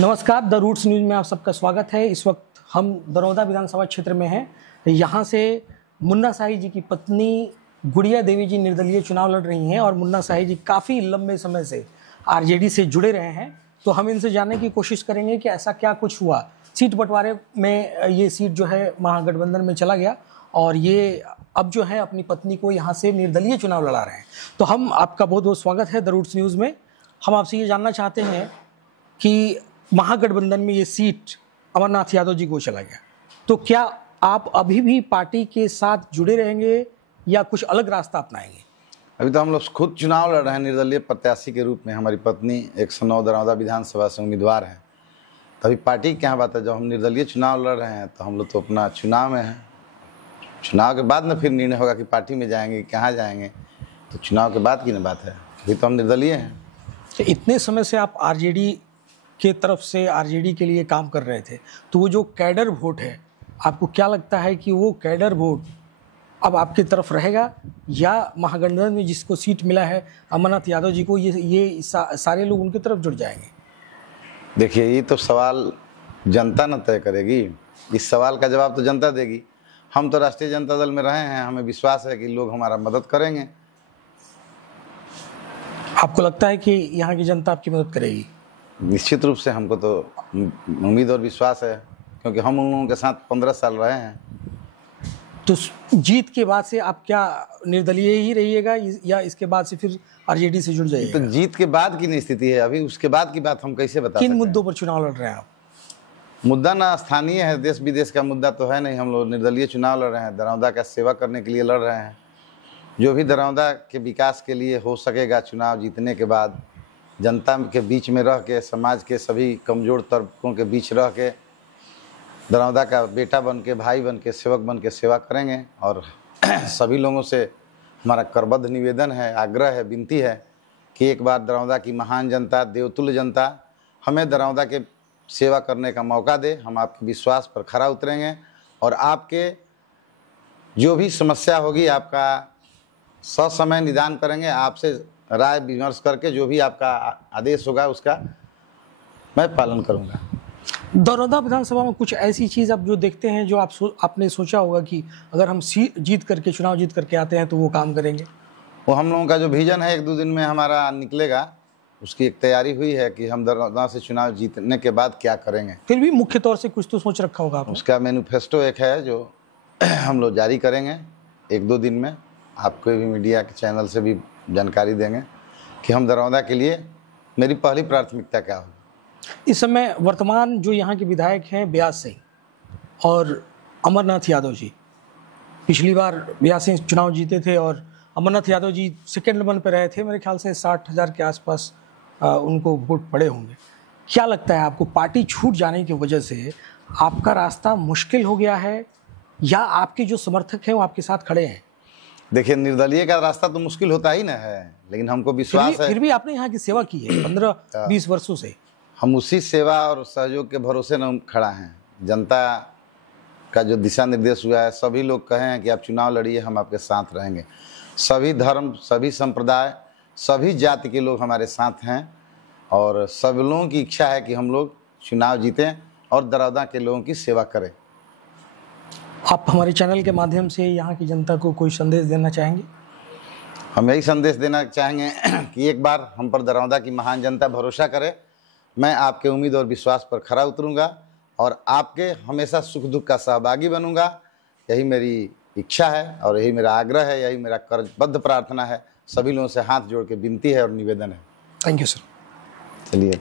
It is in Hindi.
नमस्कार, द रूट्स न्यूज़ में आप सबका स्वागत है। इस वक्त हम दरौदा विधानसभा क्षेत्र में हैं। यहाँ से मुन्ना शाही जी की पत्नी गुड़िया देवी जी निर्दलीय चुनाव लड़ रही हैं और मुन्ना शाही जी काफ़ी लंबे समय से आरजेडी से जुड़े रहे हैं। तो हम इनसे जानने की कोशिश करेंगे कि ऐसा क्या कुछ हुआ। सीट बंटवारे में ये सीट जो है महागठबंधन में चला गया और ये अब जो है अपनी पत्नी को यहाँ से निर्दलीय चुनाव लड़ा रहे हैं। तो हम आपका बहुत बहुत स्वागत है द रूट्स न्यूज़ में। हम आपसे ये जानना चाहते हैं कि महागठबंधन में ये सीट अमरनाथ यादव जी को चला गया, तो क्या आप अभी भी पार्टी के साथ जुड़े रहेंगे या कुछ अलग रास्ता अपनाएंगे? अभी तो हम लोग खुद चुनाव लड़ रहे हैं निर्दलीय प्रत्याशी के रूप में। हमारी पत्नी 109 दरौदा विधानसभा से उम्मीदवार हैं। तभी पार्टी की क्या बात है, जब हम निर्दलीय चुनाव लड़ रहे हैं तो हम लोग तो अपना चुनाव में हैं। चुनाव के बाद में फिर निर्णय होगा कि पार्टी में जाएंगे कहाँ जाएंगे, तो चुनाव के बाद की ना बात है। अभी तो हम निर्दलीय हैं। तो इतने समय से आप आरजेडी के तरफ से आरजेडी के लिए काम कर रहे थे, तो वो जो कैडर वोट है, आपको क्या लगता है कि वो कैडर वोट अब आपकी तरफ रहेगा या महागठबंधन में जिसको सीट मिला है अमरनाथ यादव जी को, ये सारे लोग उनकी तरफ जुड़ जाएंगे? देखिए, ये तो सवाल जनता न तय करेगी। इस सवाल का जवाब तो जनता देगी। हम तो राष्ट्रीय जनता दल में रहे हैं, हमें विश्वास है कि लोग हमारा मदद करेंगे। आपको लगता है कि यहाँ की जनता आपकी मदद करेगी? निश्चित रूप से हमको तो उम्मीद और विश्वास है, क्योंकि हम उन लोगों के साथ 15 साल रहे हैं। तो जीत के बाद से आप क्या निर्दलीय ही रहिएगा या इसके बाद से फिर आरजेडी से जुड़ जाइएगा? तो जीत के बाद की स्थिति है, अभी उसके बाद की बात हम कैसे बता सकते हैं? किन मुद्दों पर चुनाव लड़ रहे हैं आप? मुद्दा ना स्थानीय है, देश विदेश का मुद्दा तो है नहीं। हम लोग निर्दलीय चुनाव लड़ रहे हैं, दरौदा का सेवा करने के लिए लड़ रहे हैं। जो भी दरौदा के विकास के लिए हो सकेगा, चुनाव जीतने के बाद जनता के बीच में रह के, समाज के सभी कमज़ोर तबकों के बीच रह के, दरौदा का बेटा बन के, भाई बन के, सेवक बन के सेवा करेंगे। और सभी लोगों से हमारा करबद्ध निवेदन है, आग्रह है, विनती है कि एक बार दरौदा की महान जनता, देवतुल्य जनता हमें दरौदा के सेवा करने का मौका दे। हम आपके विश्वास पर खरा उतरेंगे और आपके जो भी समस्या होगी आपका ससमय निदान करेंगे। आपसे राय विमर्श करके जो भी आपका आदेश होगा उसका मैं पालन करूंगा। दरौदा विधानसभा में कुछ ऐसी चीज़ आप जो देखते हैं जो आपने सोचा होगा कि अगर हम चुनाव जीत करके आते हैं तो वो काम करेंगे? वो हम लोगों का जो विजन है 1-2 दिन में हमारा निकलेगा, उसकी एक तैयारी हुई है कि हम दरौदा से चुनाव जीतने के बाद क्या करेंगे। फिर भी मुख्य तौर से कुछ तो सोच रखा होगा आपने? उसका मैनिफेस्टो एक है जो हम लोग जारी करेंगे 1-2 दिन में। आपको भी मीडिया के चैनल से भी जानकारी देंगे कि हम दरौदा के लिए मेरी पहली प्राथमिकता क्या होगी। इस समय वर्तमान जो यहाँ के विधायक हैं ब्यास सिंह और अमरनाथ यादव जी, पिछली बार ब्यास सिंह चुनाव जीते थे और अमरनाथ यादव जी सेकेंड नंबर पर रहे थे। मेरे ख्याल से 60,000 के आसपास उनको वोट पड़े होंगे। क्या लगता है आपको, पार्टी छूट जाने की वजह से आपका रास्ता मुश्किल हो गया है या आपके जो समर्थक हैं वो आपके साथ खड़े हैं? देखिए, निर्दलीय का रास्ता तो मुश्किल होता ही ना है, लेकिन हमको विश्वास है। फिर भी आपने यहाँ की सेवा की है 15-20 वर्षों से। हम उसी सेवा और सहयोग के भरोसे न खड़ा हैं। जनता का जो दिशा निर्देश हुआ है, सभी लोग कहे हैं कि आप चुनाव लड़िए, हम आपके साथ रहेंगे। सभी धर्म, सभी संप्रदाय, सभी जाति के लोग हमारे साथ हैं और सब लोगों की इच्छा है कि हम लोग चुनाव जीतें और दरौदा के लोगों की सेवा करें। आप हमारे चैनल के माध्यम से यहाँ की जनता को कोई संदेश देना चाहेंगे? हम यही संदेश देना चाहेंगे कि एक बार हम पर दरौदा की महान जनता भरोसा करे। मैं आपके उम्मीद और विश्वास पर खरा उतरूंगा और आपके हमेशा सुख दुख का सहभागी बनूंगा। यही मेरी इच्छा है और यही मेरा आग्रह है, यही मेरा कर्तव्यबद्ध प्रार्थना है। सभी लोगों से हाथ जोड़ के विनती है और निवेदन है। Thank you sir. चलिए।